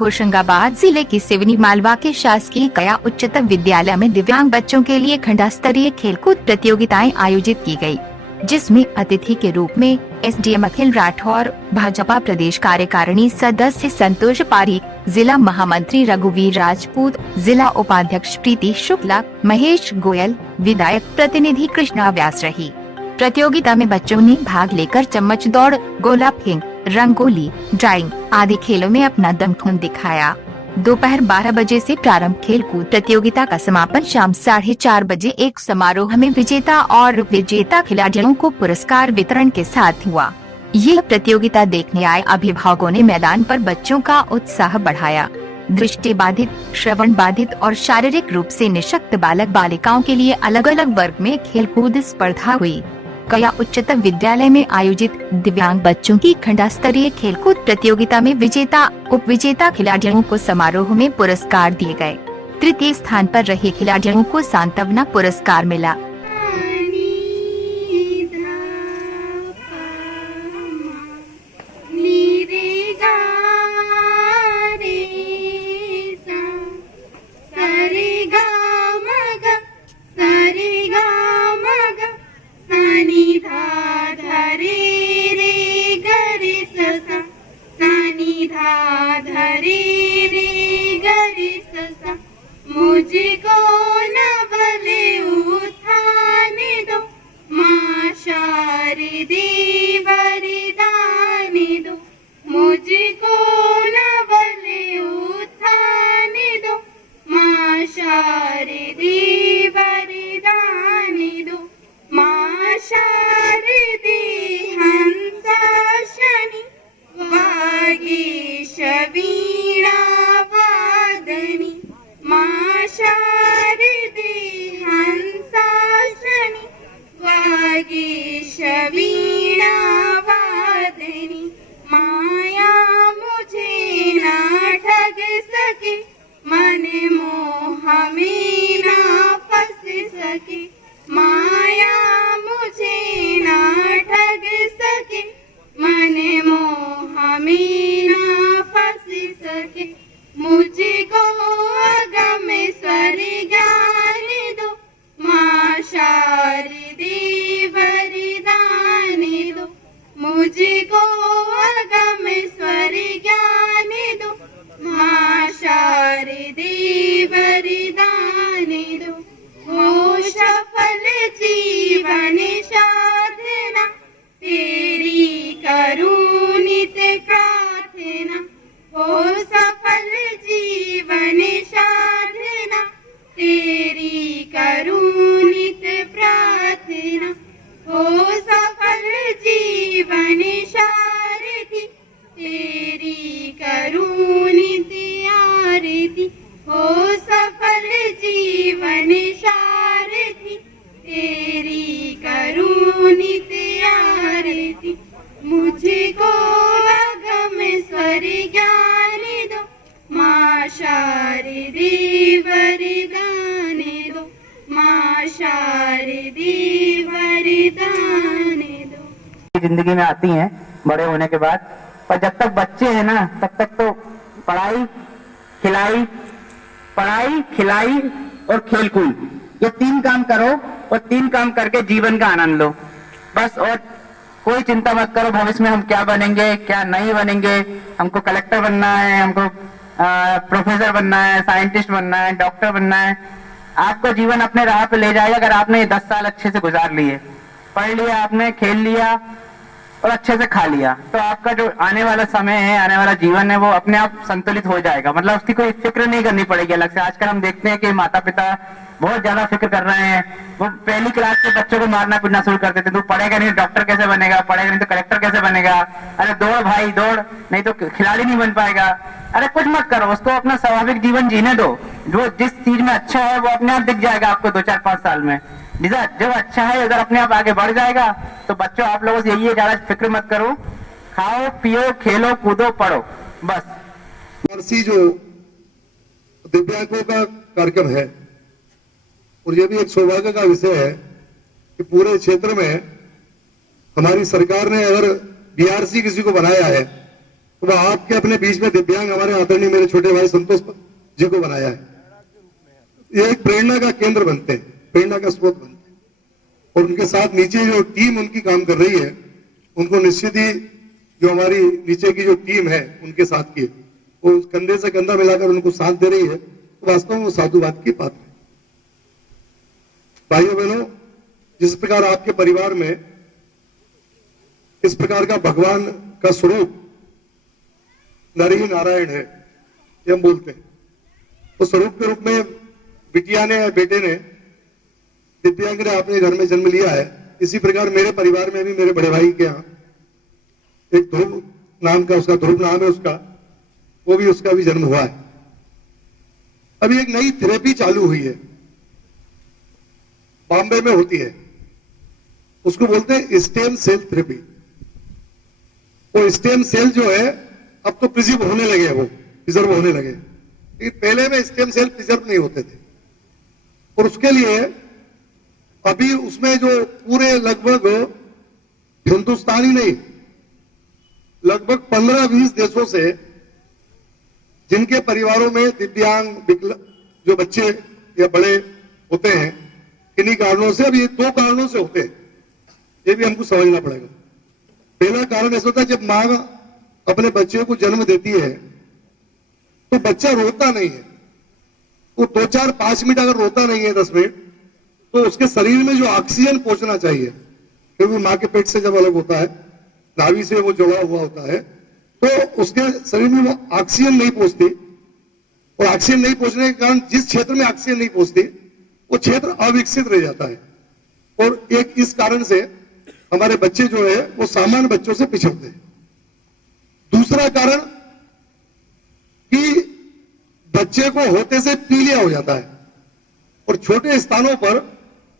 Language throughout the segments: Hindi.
होशंगाबाद जिले की सिवनी मालवा के शासकीय कया उच्चतर विद्यालय में दिव्यांग बच्चों के लिए खंड स्तरीय खेलकूद प्रतियोगिताएं आयोजित की गई, जिसमें अतिथि के रूप में एसडीएम अखिल राठौर, भाजपा प्रदेश कार्यकारिणी सदस्य संतोष पारीक, जिला महामंत्री रघुवीर राजपूत, जिला उपाध्यक्ष प्रीति शुक्ला, महेश गोयल, विधायक प्रतिनिधि कृष्णा व्यास रही। प्रतियोगिता में बच्चों ने भाग लेकर चम्मच दौड़, गोला फेंक, रंगोली, ड्राइंग आदि खेलों में अपना दमखम दिखाया। दोपहर 12 बजे से प्रारंभ खेलकूद प्रतियोगिता का समापन शाम 4:30 बजे एक समारोह में विजेता और विजेता खिलाड़ियों को पुरस्कार वितरण के साथ हुआ। यह प्रतियोगिता देखने आए अभिभावकों ने मैदान पर बच्चों का उत्साह बढ़ाया। दृष्टि बाधित, श्रवण बाधित और शारीरिक रूप से निशक्त बालक बालिकाओं के लिए अलग अलग वर्ग में खेलकूद स्पर्धा हुई। कया उच्चतर विद्यालय में आयोजित दिव्यांग बच्चों की खंड स्तरीय खेलकूद प्रतियोगिता में विजेता, उप विजेता खिलाड़ियों को समारोह में पुरस्कार दिए गए। तृतीय स्थान पर रहे खिलाड़ियों को सांत्वना पुरस्कार मिला। मुझको न भले उठाने दो, माँ शारदे वरदाने दो। मुझको न भले उठाने दो, माँ शारदे वरदाने दो। माँ शारदे हंसाशनि वागीश वीणा वादनी। माँ शारदे हंसाशनि वागीश वीणा वादनी। माया मुझे ना ठग सके, मन मोह में ना फंस सके। माया मुझे ना ठग सके, मन मोह में ना फंस सके। मुझको अगम स्वर ज्ञान दो, माँ शारदे वरदाने दो। मुझको अगम स्वर ज्ञान दो, माँ शारदे वरदाने दो। हो सफल जीवन साधना, तेरी करूं नित प्रार्थना। हो सफल जीवन साधना, तेरी करूं नित प्रार्थना। हो सफल जीवन सारथी, तेरी करूं नित आरती। हो सफल जीवन सारथी, तेरी करूं नित आरती। मुझको अगम स्वर ज्ञान दो, माँ शारदे वरदाने दो। माँ शारदे वरदाने दो। जिंदगी में आती हैं बड़े होने के बाद, पर जब तक बच्चे हैं ना तब तक तो पढ़ाई खिलाई और खेलकूद, ये 3 काम करो और 3 काम करके जीवन का आनंद लो बस। और कोई चिंता मत करो भविष्य में हम क्या बनेंगे क्या नहीं बनेंगे। हमको कलेक्टर बनना है, हमको प्रोफेसर बनना है, साइंटिस्ट बनना है, डॉक्टर बनना है। आपको जीवन अपने राह पे ले जाएगा अगर आपने ये 10 साल अच्छे से गुजार लिए, पढ़ लिया आपने, खेल लिया और अच्छे से खा लिया, तो आपका जो आने वाला समय है, आने वाला जीवन है, वो अपने आप संतुलित हो जाएगा। मतलब उसकी कोई फिक्र नहीं करनी पड़ेगी अलग से। आजकल हम देखते हैं कि माता पिता बहुत ज्यादा फिक्र कर रहे हैं। वो पहली क्लास के बच्चों को मारना पीटना शुरू कर देते, तू पढ़ेगा नहीं डॉक्टर कैसे बनेगा, पढ़ेगा नहीं तो कलेक्टर कैसे बनेगा, अरे दौड़ भाई दौड़, नहीं तो खिलाड़ी नहीं बन पाएगा। अरे कुछ मत करो, उसको अपना स्वाभाविक जीवन जीने दो। जो जिस चीज में अच्छा है वो अपने आप दिख जाएगा आपको 2-4-5 साल में। जब अच्छा है अगर अपने आप आगे बढ़ जाएगा, तो बच्चों आप लोगों से यही है, ज्यादा फिक्र मत करो, खाओ पियो खेलो कूदो पढ़ो बस। जो दिव्यांगों का कार्यक्रम है, और यह भी एक सौभाग्य का विषय है कि पूरे क्षेत्र में हमारी सरकार ने अगर बीआरसी किसी को बनाया है तो आपके अपने बीच में दिव्यांग हमारे आदरणीय मेरे छोटे भाई संतोष जी को बनाया है। ये एक प्रेरणा का केंद्र बनते हैं, प्रेरणा का स्रोत बनते हैं, और उनके साथ नीचे जो टीम उनकी काम कर रही है, उनको निश्चित ही जो हमारी नीचे की जो टीम है उनके साथ की, वो कंधे से कंधा मिलाकर उनको साथ दे रही है, तो वास्तव में वो साधुवाद की पात्र है। भाइयों बहनों, जिस प्रकार आपके परिवार में इस प्रकार का भगवान का स्वरूप नर ही नारायण है, ये हम बोलते हैं, तो स्वरूप के रूप में बिटिया ने या बेटे ने, दिव्यांग ने अपने घर में जन्म लिया है। इसी प्रकार मेरे परिवार में भी मेरे बड़े भाई के यहाँ एक ध्रुव नाम का, उसका ध्रुव नाम है उसका, वो भी उसका भी जन्म हुआ है। अभी एक नई थेरेपी चालू हुई है, बॉम्बे में होती है, उसको बोलते हैं स्टेम सेल थेरेपी। वो स्टेम सेल जो है अब तो प्रिजर्व होने लगे, वो प्रिजर्व होने लगे, लेकिन पहले में स्टेम सेल प्रिजर्व नहीं होते थे। और उसके लिए अभी उसमें जो पूरे लगभग हिंदुस्तानी नहीं, लगभग 15-20 देशों से जिनके परिवारों में दिव्यांग जो बच्चे या बड़े होते हैं, किन्हीं कारणों से, अब ये 2 कारणों से होते हैं, ये भी हमको समझना पड़ेगा। पहला कारण ऐसा होता है, जब मां अपने बच्चे को जन्म देती है तो बच्चा रोता नहीं है, वो 2-4-5 मिनट अगर रोता नहीं है, 10 मिनट, तो उसके शरीर में जो ऑक्सीजन पहुंचना चाहिए, क्योंकि मां के पेट से जब अलग होता है, नाभि से वो जुड़ा हुआ होता है, तो उसके शरीर में वो ऑक्सीजन नहीं पहुंचती, और ऑक्सीजन नहीं पहुंचने के कारण जिस क्षेत्र में ऑक्सीजन नहीं पहुंचती वो क्षेत्र अविकसित रह जाता है, और एक इस कारण से हमारे बच्चे जो है वो सामान्य बच्चों से पिछड़ते हैं। दूसरा कारण कि बच्चे को होते से पीलिया हो जाता है, और छोटे स्थानों पर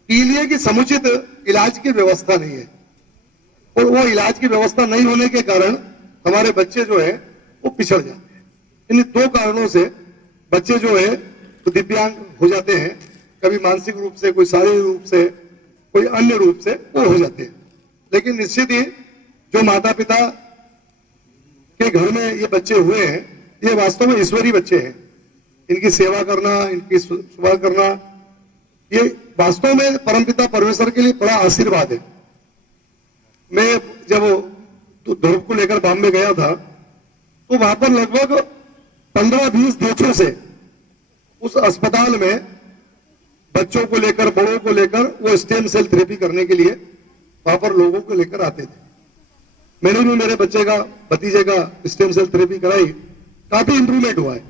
पीलिया की समुचित इलाज की व्यवस्था नहीं है, और वो इलाज की व्यवस्था नहीं होने के कारण हमारे बच्चे जो है वो पिछड़ जाते हैं। इन 2 कारणों से बच्चे जो है वो दिव्यांग हो जाते हैं, कभी मानसिक रूप से, कोई शारीरिक रूप से, कोई अन्य रूप से वो हो जाते हैं। लेकिन निश्चित ही जो माता पिता के घर में ये बच्चे हुए हैं, ये वास्तव में ईश्वरीय बच्चे हैं। इनकी सेवा करना, इनकी सेवा करना, ये वास्तव में परमपिता परमेश्वर के लिए बड़ा आशीर्वाद है। मैं जब ध्रुव को लेकर बॉम्बे गया था, तो वहां पर लगभग 15-20 देशों से उस अस्पताल में बच्चों को लेकर, बड़ों को लेकर वो स्टेम सेल थेरेपी करने के लिए वहां पर लोगों को लेकर आते थे। मैंने भी मेरे बच्चे का, भतीजे का स्टेम सेल थेरेपी कराई, काफी इंप्रूवमेंट हुआ है।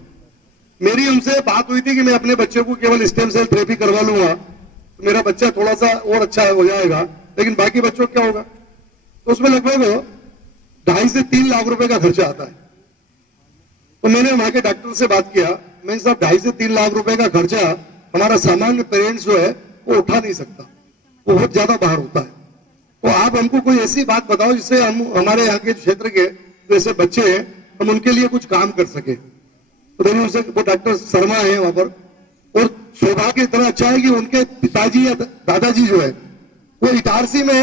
मेरी उनसे बात हुई थी कि मैं अपने बच्चे को केवल स्टेम सेल थेरेपी करवा लूंगा तो मेरा बच्चा थोड़ा सा और अच्छा हो जाएगा, लेकिन बाकी बच्चों क्या होगा? तो उसमें लगभग 2.5 से 3 लाख रुपए का खर्चा आता है। तो मैंने वहां के डॉक्टर से बात किया, मैंने साहब 2.5 से 3 लाख रुपए का खर्चा हमारा सामान्य पेरेंट्स जो है वो उठा नहीं सकता, वो बहुत ज्यादा बाहर होता है। तो आप हमको कोई ऐसी बात बताओ जिससे हम हमारे यहाँ के क्षेत्र के जैसे बच्चे हैं, हम उनके लिए कुछ काम कर सके। तो मैंने उनसे, वो डॉक्टर शर्मा है वहां पर, और सौभाग्य इतना अच्छा है कि उनके पिताजी या दादाजी जो है वो इटारसी में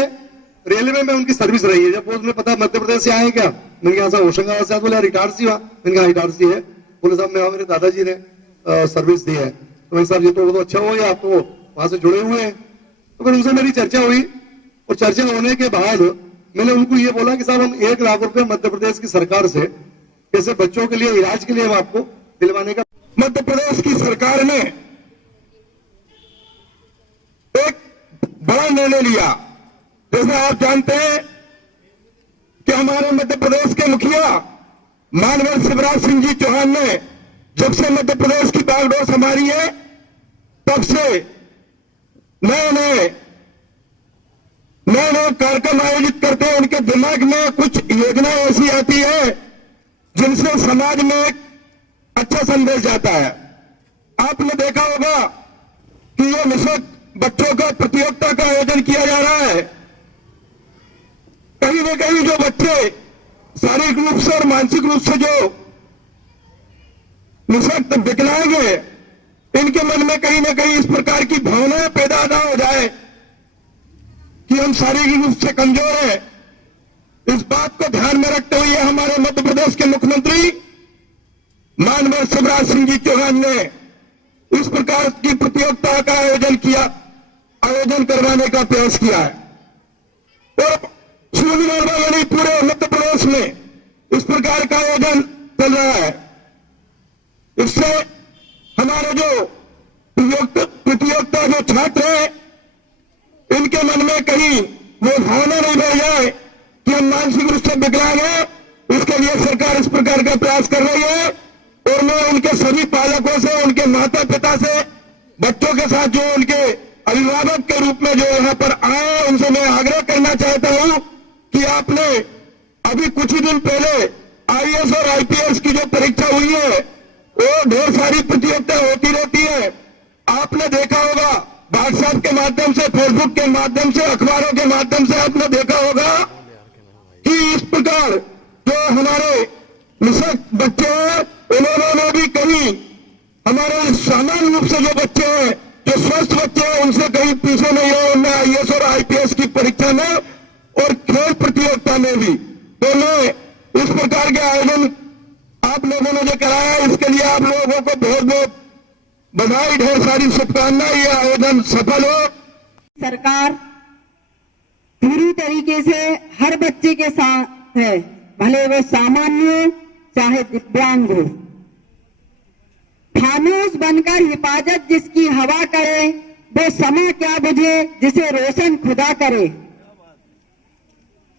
रेलवे में उनकी सर्विस रही है। जब वो उन्हें पता मध्य प्रदेश से आए क्या, मैंने कहा साहब होशंगाबाद से, बोले यार इटारसी हुआ, मैंने कहा इटारसी है, बोले साहब मेरे दादाजी ने सर्विस दी है। तो मैंने साहब ये तो अच्छा हो गया, आप तो वहां से जुड़े हुए हैं। तो फिर उनसे मेरी चर्चा हुई, और चर्चा होने के बाद मैंने उनको ये बोला कि साहब हम 1 लाख रुपए मध्य प्रदेश की सरकार से ऐसे बच्चों के लिए इलाज के लिए हम आपको दिलवाने का। मध्य प्रदेश की सरकार ने एक बड़ा निर्णय लिया। जैसे आप जानते हैं कि हमारे मध्य प्रदेश के मुखिया माननीय शिवराज सिंह जी चौहान ने जब से मध्य प्रदेश की बागडोर संभाली है, तब से नए नए कार्यक्रम आयोजित करते हैं। उनके दिमाग में कुछ योजनाएं ऐसी आती है जिनसे समाज में एक अच्छा संदेश जाता है। आपने देखा होगा कि ये निःशुल्क बच्चों का प्रतियोगिता का आयोजन किया जा रहा है। कहीं न कहीं जो बच्चे शारीरिक रूप से और मानसिक रूप से जो निःशक्त विकलांग हैं, इनके मन में कहीं न कहीं इस प्रकार की भावनाएं पैदा ना हो जाए कि हम शारीरिक रूप से कमजोर हैं, इस बात को ध्यान में रखते हुए हमारे मध्य प्रदेश के मुख्यमंत्री माननीय शिवराज सिंह जी चौहान ने इस प्रकार की प्रतियोगिता का आयोजन करवाने का प्रयास किया है और शिवनी मालवा यानी पूरे मध्य प्रदेश में इस प्रकार का आयोजन चल रहा है। इससे हमारे जो प्रतियोगिता जो छात्र हैं इनके मन में कहीं वो भावना नहीं बढ़ जाए कि हम मानसिक रूप से विकलांग हैं। इसके लिए सरकार इस प्रकार का प्रयास कर रही है और मैं उनके सभी पालकों से, उनके माता पिता से, बच्चों के साथ जो उनके अभिभावक के रूप में जो यहाँ पर आए उनसे मैं आग्रह करना चाहता हूं कि आपने अभी कुछ ही दिन पहले आईएएस और आईपीएस की जो परीक्षा हुई है वो ढेर सारी प्रतियोगिता होती रहती है। आपने देखा होगा व्हाट्सएप के माध्यम से, फेसबुक के माध्यम से, अखबारों के माध्यम से आपने देखा होगा कि इस प्रकार जो हमारे निशक्त बच्चे हैं उन्होंने भी कहीं हमारे सामान्य रूप से जो बच्चे हैं, जो स्वस्थ बच्चे हैं, उनसे कहीं पीछे नहीं है उनमें आईएएस और आईपीएस की परीक्षा में और खेल प्रतियोगिता में भी। तो मैं इस प्रकार के आयोजन आप लोगों ने जो कराया इसके लिए आप लोगों को बहुत बहुत बधाई, ढेर सारी शुभकामनाएं। ये आयोजन सफल हो। सरकार पूरी तरीके से हर बच्चे के साथ है, भले वो सामान्य हो चाहे दिव्यांग हो। फानूस बनकर हिफाजत जिसकी हवा करे, वो समा क्या बुझे जिसे रोशन खुदा करे।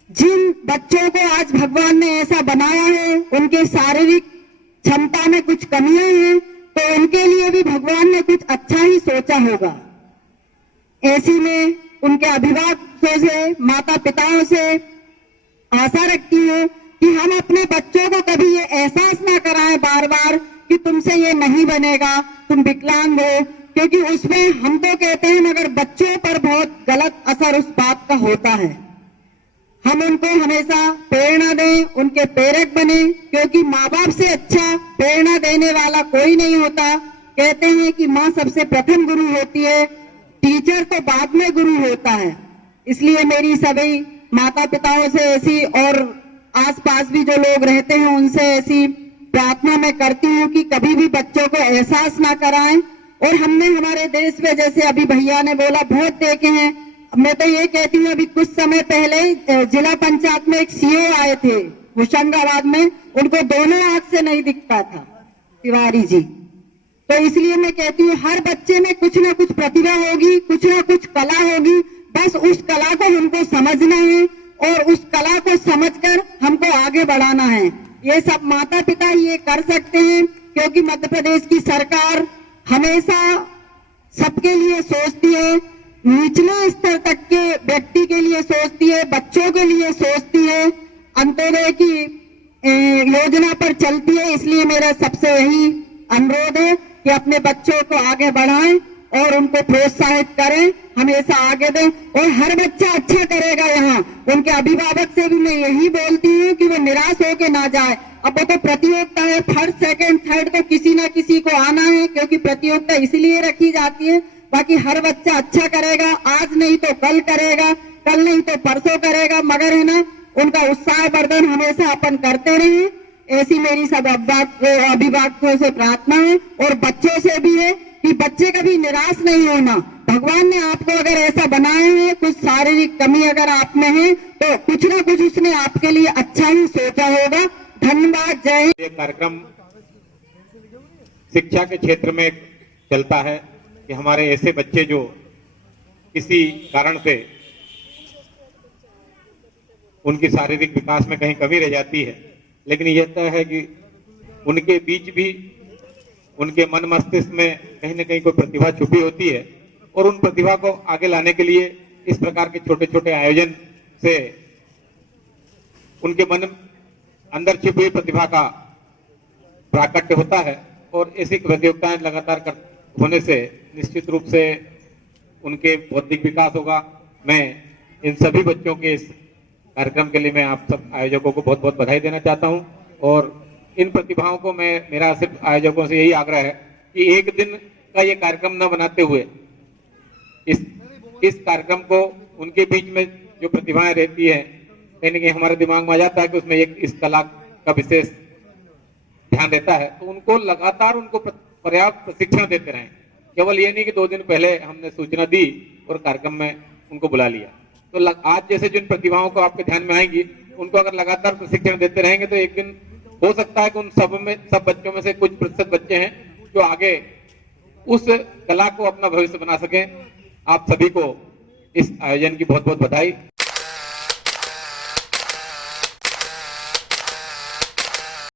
जिन बच्चों को आज भगवान ने ऐसा बनाया है उनके शारीरिक क्षमता में कुछ कमियां हैं तो उनके लिए भी भगवान ने कुछ अच्छा ही सोचा होगा। ऐसी में उनके अभिभावकों से, माता पिताओं से आशा रखती हूँ कि हम अपने बच्चों को कभी ये एहसास ना कराएं बार बार कि तुमसे ये नहीं बनेगा, तुम विकलांग हो, क्योंकि उसमें हम तो कहते हैं मगर बच्चों पर बहुत गलत असर उस बात का होता है। हम उनको हमेशा प्रेरणा दें, उनके प्रेरक बने, क्योंकि माँ बाप से अच्छा प्रेरणा देने वाला कोई नहीं होता। कहते हैं कि माँ सबसे प्रथम गुरु होती है, टीचर तो बाद में गुरु होता है। इसलिए मेरी सभी माता पिताओं से ऐसी और आसपास भी जो लोग रहते हैं उनसे ऐसी प्रार्थना मैं करती हूँ कि कभी भी बच्चों को एहसास ना कराएं। और हमने हमारे देश में जैसे अभी भैया ने बोला बहुत देखे हैं, मैं तो ये कहती हूँ अभी कुछ समय पहले जिला पंचायत में एक सीओ आए थे होशंगाबाद में, उनको दोनों आंख से नहीं दिखता था, तिवारी जी। तो इसलिए मैं कहती हूँ हर बच्चे में कुछ ना कुछ प्रतिभा होगी, कुछ ना कुछ कला होगी, बस उस कला को हमको समझना है और उस कला को समझकर हमको आगे बढ़ाना है। ये सब माता पिता ये कर सकते हैं क्योंकि मध्य प्रदेश की सरकार हमेशा सबके लिए सोचती है, निचले स्तर तक के व्यक्ति के लिए सोचती है, बच्चों के लिए सोचती है, अंत्योदय की योजना पर चलती है। इसलिए मेरा सबसे यही अनुरोध है कि अपने बच्चों को आगे बढ़ाएं और उनको प्रोत्साहित करें, हमेशा आगे दें और हर बच्चा अच्छा करेगा। यहाँ उनके अभिभावक से भी मैं यही बोलती हूँ कि वो निराश होकर ना जाए। अब वो तो प्रतियोगिता है, फर्स्ट सेकंड थर्ड तो किसी ना किसी को आना है, क्योंकि प्रतियोगिता इसलिए रखी जाती है। बाकी हर बच्चा अच्छा करेगा, आज नहीं तो कल करेगा, कल नहीं तो परसों करेगा, मगर है ना उनका उत्साह वर्धन हमेशा अपन करते रहें। ऐसी मेरी सब अभिभावकों से प्रार्थना है और बच्चों से भी है कि बच्चे कभी निराश नहीं होना। भगवान ने आपको अगर ऐसा बनाया है, कुछ शारीरिक कमी अगर आप में है तो कुछ ना कुछ उसने आपके लिए अच्छा ही सोचा होगा। धन्यवाद, जय हिंद। ये कार्यक्रम शिक्षा के क्षेत्र में चलता है कि हमारे ऐसे बच्चे जो किसी कारण से उनकी शारीरिक विकास में कहीं कमी रह जाती है, लेकिन यह तय है कि उनके बीच भी उनके मन मस्तिष्क में कहीं न कहीं कोई प्रतिभा छुपी होती है और उन प्रतिभा को आगे लाने के लिए इस प्रकार के छोटे छोटे आयोजन से उनके मन अंदर छिपी हुई प्रतिभा का प्राकट्य होता है। और ऐसी प्रतियोगिताएं लगातार होने से निश्चित रूप से उनके बौद्धिक विकास होगा। मैं इन सभी बच्चों के इस कार्यक्रम के लिए मैं आप सब आयोजकों को बहुत बहुत बधाई देना चाहता हूं और इन प्रतिभाओं को मेरा सिर्फ आयोजकों से यही आग्रह है कि एक दिन का ये कार्यक्रम न बनाते हुए इस कार्यक्रम को उनके बीच में जो प्रतिभाएं रहती हैं कहीं ना कहीं हमारे दिमाग में आ जाता है कि उसमें एक इस कला का विशेष ध्यान रहता है, तो उनको लगातार उनको पर्याप्त प्रशिक्षण देते रहें। केवल ये नहीं कि 2 दिन पहले हमने सूचना दी और कार्यक्रम में उनको बुला लिया। तो आज जैसे जिन प्रतिभाओं को आपके ध्यान में आएंगी, उनको अगर लगातार प्रशिक्षण देते रहेंगे तो एक दिन हो सकता है कि उन सब बच्चों में से कुछ प्रतिशत बच्चे हैं जो आगे उस कला को अपना भविष्य बना सकें। आप सभी को इस आयोजन की बहुत बहुत बधाई।